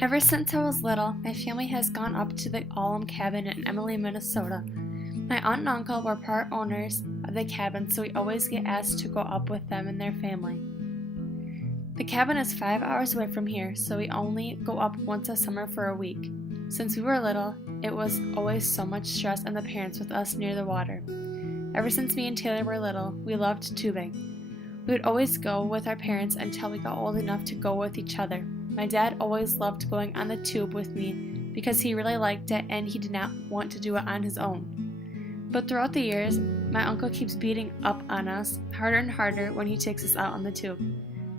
Ever since I was little, my family has gone up to the Alum cabin in Emily, Minnesota. My aunt and uncle were part owners of the cabin, so we always get asked to go up with them and their family. The cabin is 5 hours away from here, so we only go up once a summer for a week. Since we were little, it was always so much stress on the parents with us near the water. Ever since me and Taylor were little, we loved tubing. We would always go with our parents until we got old enough to go with each other. My dad always loved going on the tube with me because he really liked it and he did not want to do it on his own. But throughout the years, my uncle keeps beating up on us harder and harder when he takes us out on the tube.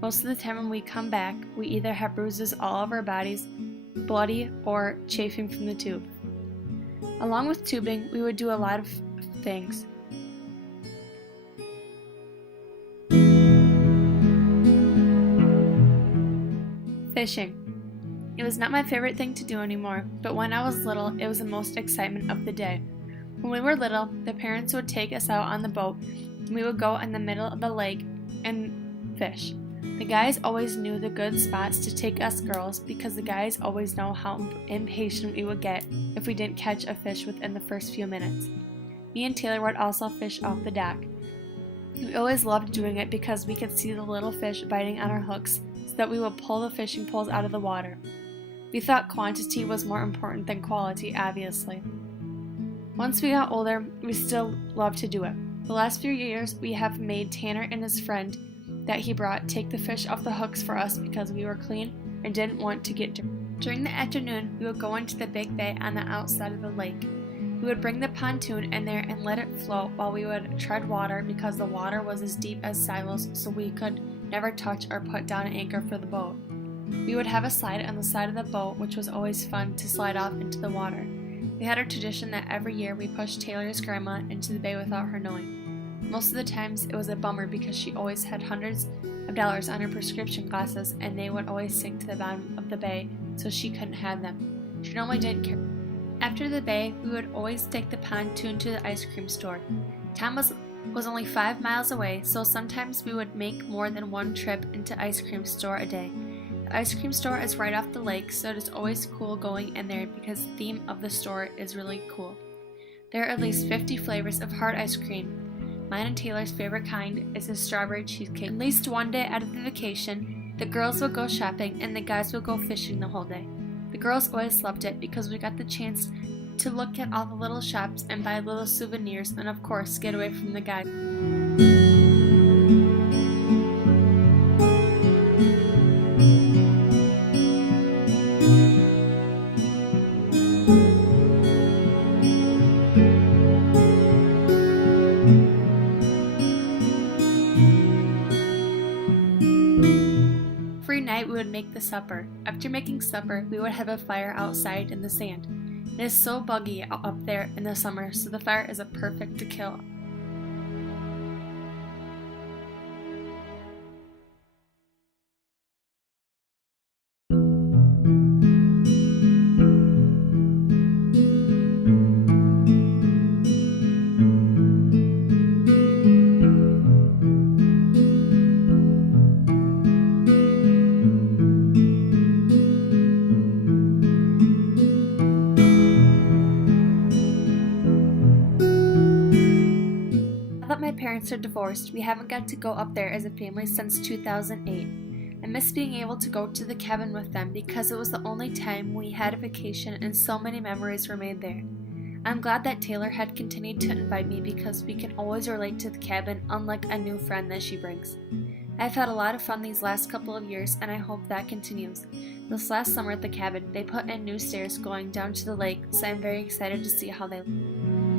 Most of the time when we come back, we either have bruises all over our bodies, bloody, or chafing from the tube. Along with tubing, we would do a lot of things. Fishing. It was not my favorite thing to do anymore, but when I was little, it was the most excitement of the day. When we were little, the parents would take us out on the boat, and we would go in the middle of the lake and fish. The guys always knew the good spots to take us girls because the guys always know how impatient we would get if we didn't catch a fish within the first few minutes. Me and Taylor would also fish off the dock. We always loved doing it because we could see the little fish biting on our hooks so that we would pull the fishing poles out of the water. We thought quantity was more important than quality, obviously. Once we got older, we still loved to do it. The last few years, we have made Tanner and his friend that he brought take the fish off the hooks for us because we were clean and didn't want to get dirty. During the afternoon, we would go into the big bay on the outside of the lake. We would bring the pontoon in there and let it float while we would tread water because the water was as deep as silos, so we could never touch or put down an anchor for the boat. We would have a slide on the side of the boat, which was always fun to slide off into the water. We had a tradition that every year we pushed Taylor's grandma into the bay without her knowing. Most of the times it was a bummer because she always had hundreds of dollars on her prescription glasses and they would always sink to the bottom of the bay, so she couldn't have them. She normally didn't care. After the bay, we would always take the pontoon to the ice cream store. Town was only 5 miles away, so sometimes we would make more than one trip into ice cream store a day. The ice cream store is right off the lake, so it is always cool going in there because the theme of the store is really cool. There are at least 50 flavors of hard ice cream. Mine and Taylor's favorite kind is the strawberry cheesecake. At least one day out of the vacation, the girls would go shopping and the guys would go fishing the whole day. The girls always loved it because we got the chance to look at all the little shops and buy little souvenirs and of course get away from the guys. Every night we would make the supper. After making supper, we would have a fire outside in the sand. It is so buggy up there in the summer, so the fire is a perfect to kill. My parents are divorced, we haven't got to go up there as a family since 2008. I miss being able to go to the cabin with them because it was the only time we had a vacation and so many memories were made there. I'm glad that Taylor had continued to invite me because we can always relate to the cabin unlike a new friend that she brings. I've had a lot of fun these last couple of years and I hope that continues. This last summer at the cabin, they put in new stairs going down to the lake, so I'm very excited to see how they look.